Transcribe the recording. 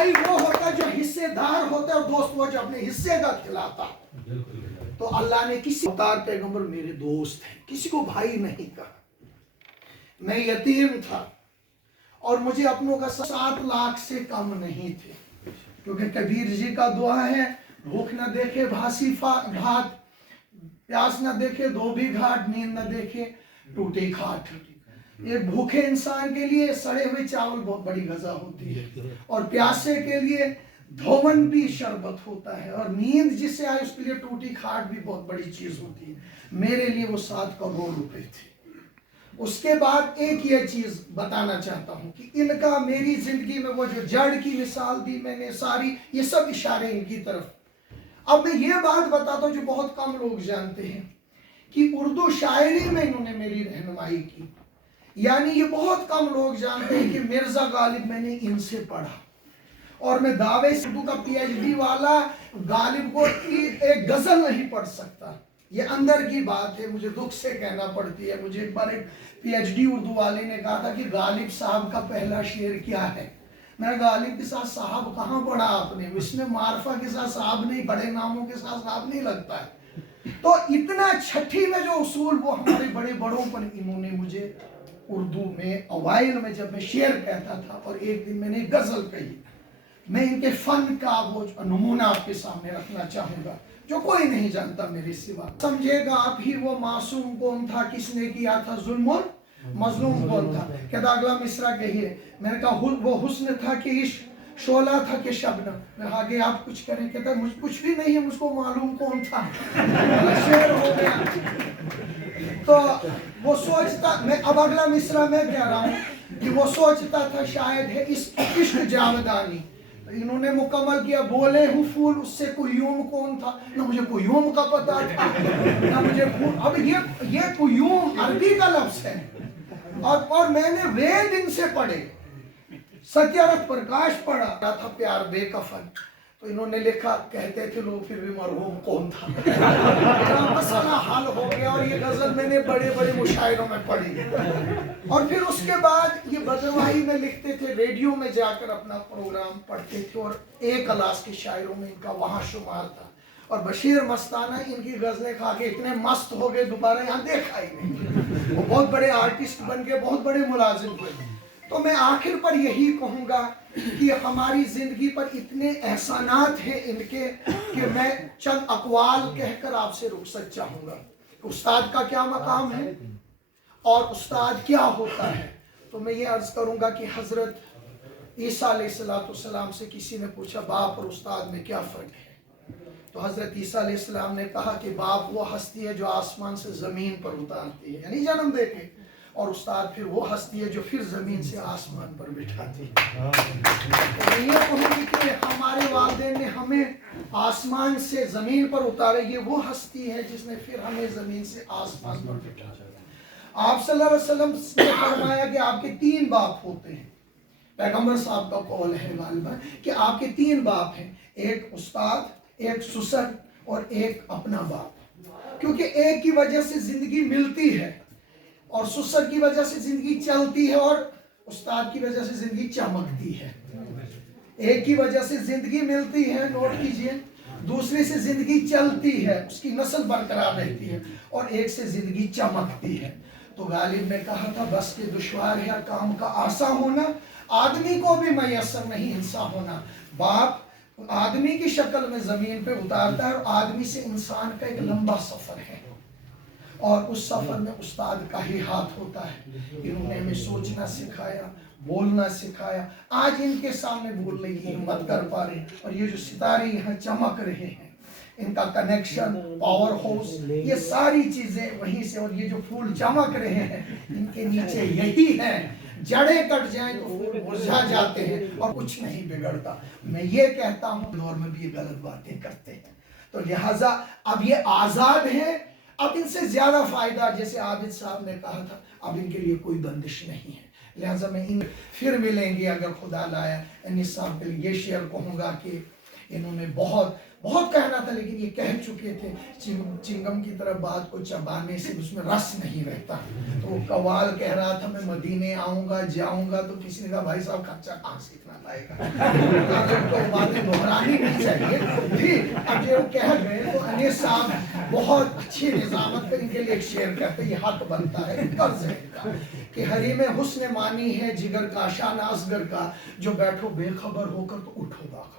بھائی وہ ہوتا جو حصے دار ہوتا اور دوست وہ جو اپنے حصے کا کھلاتا. تو اللہ نے کسی اوتار پیغمبر میرے دوست ہیں، کسی کو بھائی نہیں کہا. میں یتیم تھا اور مجھے اپنوں کا 7 لاکھ سے کم نہیں تھے، کیونکہ کبیر جی کا دعا ہے بھوک نہ دیکھے بھاسی بھات، پیاس نہ دیکھے دھوبی گھاٹ، نیند نہ دیکھے ٹوٹی کھاٹ. ایک بھوکے انسان کے لیے سڑے ہوئے چاول بہت بڑی غذا ہوتی ہے، اور پیاسے کے لیے دھون بھی شربت ہوتا ہے، اور نیند جس سے آئے اس کے لیے ٹوٹی کھاٹ بھی بہت بڑی چیز ہوتی ہے. میرے لیے وہ 7 کروڑ روپے تھے. اس کے بعد ایک یہ چیز بتانا چاہتا ہوں کہ ان کا میری زندگی میں وہ جو جڑ کی مثال دی میں نے ساری، یہ سب اشارے ان کی طرف. اب میں یہ بات بتاتا ہوں جو بہت کم لوگ جانتے ہیں کہ اردو شاعری میں انہوں نے میری رہنمائی کی. یعنی یہ بہت کم لوگ جانتے ہیں کہ مرزا غالب میں نے ان سے پڑھا، اور میں دعوے سے اردو کا PhD والا غالب کو ایک غزل نہیں پڑھ سکتا. یہ اندر کی بات ہے، مجھے دکھ سے کہنا پڑتی ہے. مجھے ایک بار ایک PhD اردو والے نے کہا تھا کہ غالب صاحب کا پہلا شعر کیا ہے. میں غالب کے ساتھ صاحب کہاں پڑھا آپ نے؟ اس میں معرفہ کے ساتھ صاحب نہیں، بڑے ناموں کے ساتھ صاحب نہیں لگتا ہے. تو اتنا چھٹی میں جو اصول وہ ہمارے بڑے بڑوں پر انہوں نے مجھے اردو میں اوائل میں جب میں شعر کہتا تھا اور ایک دن میں نے غزل کہی، میں ان کے فن کا وہ نمونہ آپ کے سامنے رکھنا چاہوں گا جو کوئی نہیں جانتا میرے سوا. سمجھے گا آپ ہی وہ معصوم کون تھا، کس نے کیا تھا ظلم، مظلوم کون تھا. کہتا اگلا مصرع کہیے. میں نے کہا وہ حسن تھا کہ عشق، شعلہ تھا کہ شبنم. میں آگے آپ کچھ کریں. کہتا مجھ کچھ بھی نہیں ہے، مجھ کو معلوم کون تھا. شعر ہو گیا. تو وہ سوچتا، میں اب اگلا مصرع میں کہہ رہا ہوں کہ وہ سوچتا تھا شاید ہے اس عشق جاودانی. انہوں نے مکمل کیا. بولے ہوں پھول اس سے قیوم کون تھا. نہ مجھے قیوم کا پتہ تھا نہ مجھے پھول. اب یہ قیوم عربی کا لفظ ہے، اور میں نے وید ان سے پڑھے. ستیارتھ پرکاش پڑھا تھا پیار بے کفن. تو انہوں نے لکھا کہتے تھے لوگ پھر بھی مرحوم کون تھا. مسئلہ حل ہو گیا. اور یہ غزل میں نے بڑے بڑے مشاعروں میں پڑھی. اور پھر اس کے بعد یہ بدرواہی میں لکھتے تھے، ریڈیو میں جا کر اپنا پروگرام پڑھتے تھے، اور ایک کلاس کے شاعروں میں ان کا وہاں شمار تھا. اور بشیر مستانہ ان کی غزلیں کھا کے اتنے مست ہو گئے دوبارہ یہاں دیکھا ہی نہیں. وہ بہت بڑے آرٹسٹ بن گئے، بہت بڑے ملازم ہوئے. تو میں آخر پر یہی کہوں گا کہ ہماری زندگی پر اتنے احسانات ہیں ان کے کہ میں چند اقوال کہہ کر آپ سے رخصت چاہوں گا. استاد کا کیا مقام ہے اور استاد کیا ہوتا ہے. تو میں یہ عرض کروں گا کہ حضرت عیسیٰ علیہ السلام سے کسی نے پوچھا باپ اور استاد میں کیا فرق ہے. تو حضرت عیسیٰ علیہ السلام نے کہا کہ باپ وہ ہستی ہے جو آسمان سے زمین پر اتارتی ہے، یعنی جنم دے کے، اور استاد پھر وہ ہستی ہے جو پھر زمین سے آسمان پر بٹھاتی ہے. تو میں یہ کہوں گی کہ ہمارے والدین نے ہمیں آسمان سے زمین پر اتارے، یہ وہ ہستی ہے جس نے پھر ہمیں زمین سے آسمان پر بٹھایا. آپ صلی اللہ علیہ وسلم نے فرمایا کہ آپ کے 3 باپ ہوتے ہیں. پیغمبر صاحب کا قول ہے غالباً کہ آپ کے 3 باپ ہیں، ایک استاد، ایک سسر اور ایک اپنا باپ. کیونکہ ایک کی وجہ سے زندگی ملتی ہے، اور سسر کی وجہ سے زندگی چلتی ہے، اور استاد کی وجہ سے زندگی چمکتی ہے. ایک کی وجہ سے زندگی ملتی ہے، نوٹ کیجئے، دوسرے سے زندگی چلتی ہے، اس کی نسل برقرار رہتی ہے، اور ایک سے زندگی چمکتی ہے. تو غالب نے کہا تھا بس کے دشوار ہے کام کا آسان ہونا، آدمی کو بھی میسر نہیں انسان ہونا. باپ آدمی کی شکل میں زمین پہ اتارتا ہے، اور آدمی سے انسان کا ایک لمبا سفر ہے، اور اس سفر میں استاد کا ہی ہاتھ ہوتا ہے. انہوں نے ہمیں سوچنا سکھایا، بولنا سکھایا. آج ان کے سامنے بولنے کی ہمت کر پا رہے ہیں، اور یہ جو ستارے یہاں چمک رہے ہیں، ان کا کنیکشن، پاور ہاؤس، یہ ساری چیزیں وہیں سے. اور یہ جو پھول چمک رہے ہیں ان کے نیچے یہی ہے. جڑیں کٹ جائیں تو پھول مرجھا جاتے ہیں اور کچھ نہیں بگڑتا. میں یہ کہتا ہوں دور میں بھی یہ غلط باتیں کرتے ہیں، تو لہٰذا اب یہ آزاد ہیں. اب ان سے زیادہ فائدہ، جیسے عابد صاحب نے کہا تھا، اب ان کے لیے کوئی بندش نہیں ہے. لہٰذا میں ان پھر ملیں گے اگر خدا لایا. انیس صاحب کے لیے یہ شعر کہوں گا کہ انہوں نے بہت بہت کہنا تھا لیکن یہ کہہ چکے تھے چنگم کی طرح بات کو چبانے سے اس میں رس نہیں رہتا. تو وہ قوال کہہ رہا تھا میں مدینے آؤں گا جاؤں گا, تو کسی نے کہا بھائی صاحب خرچہ کہاں سے اتنا لائے گا, تو باتیں دہرانی نہیں چاہیے. پھر اب جو کہہ گئے تو انیس صاحب بہت اچھی نظامت کر ان کے لیے ایک شعر کہتے ہیں, یہ حق بنتا ہے, قرض ہے ان کا, کہ حریم حسن مانی ہے جگر کا شان اصغر کا, جو بیٹھو بے خبر ہو کر تو اٹھو باخبر.